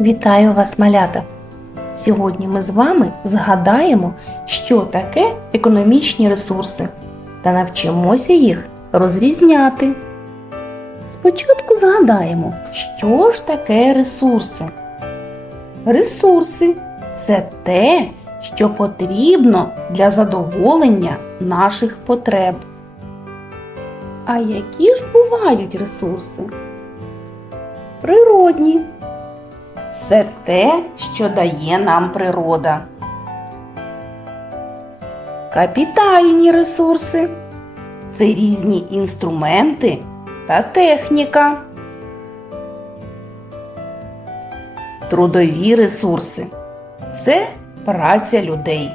Вітаю вас, малята! Сьогодні ми з вами згадаємо, що таке економічні ресурси та навчимося їх розрізняти. Спочатку згадаємо, що ж таке ресурси. Ресурси це те, що потрібно для задоволення наших потреб. А які ж бувають ресурси? Природні. Це те, що дає нам природа. Капітальні ресурси це різні інструменти та техніка. Трудові ресурси це праця людей.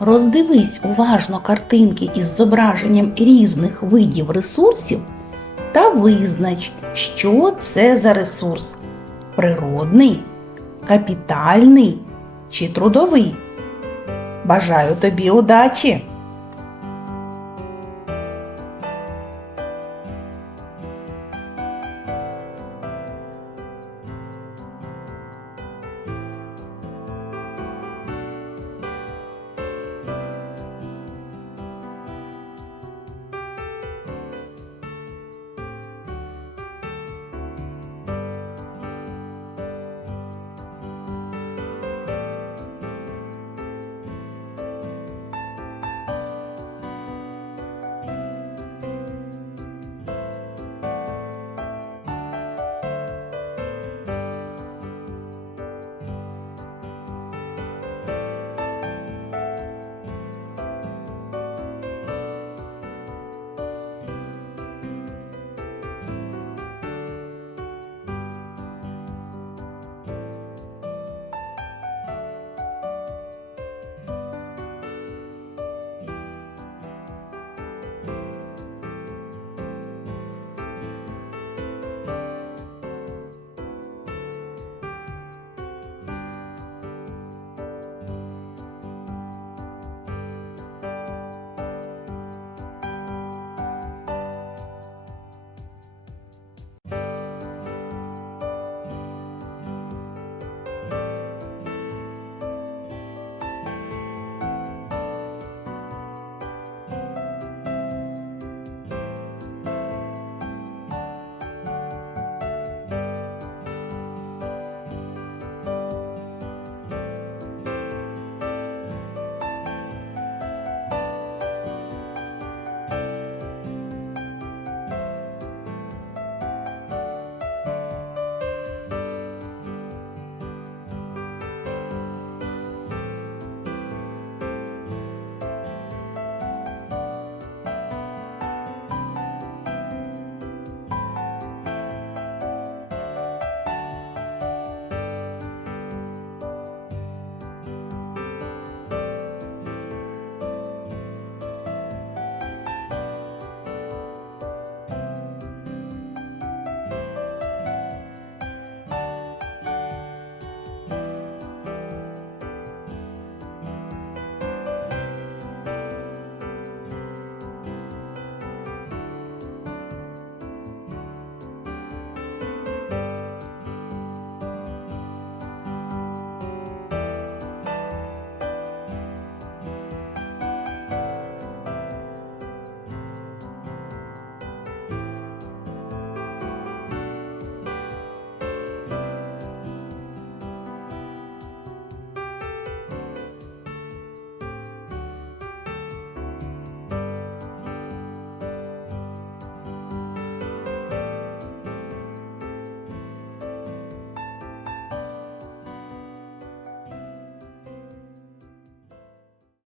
Роздивись уважно картинки із зображенням різних видів ресурсів та визнач, що це за ресурс природний, капітальний чи трудовий. Бажаю тобі удачі!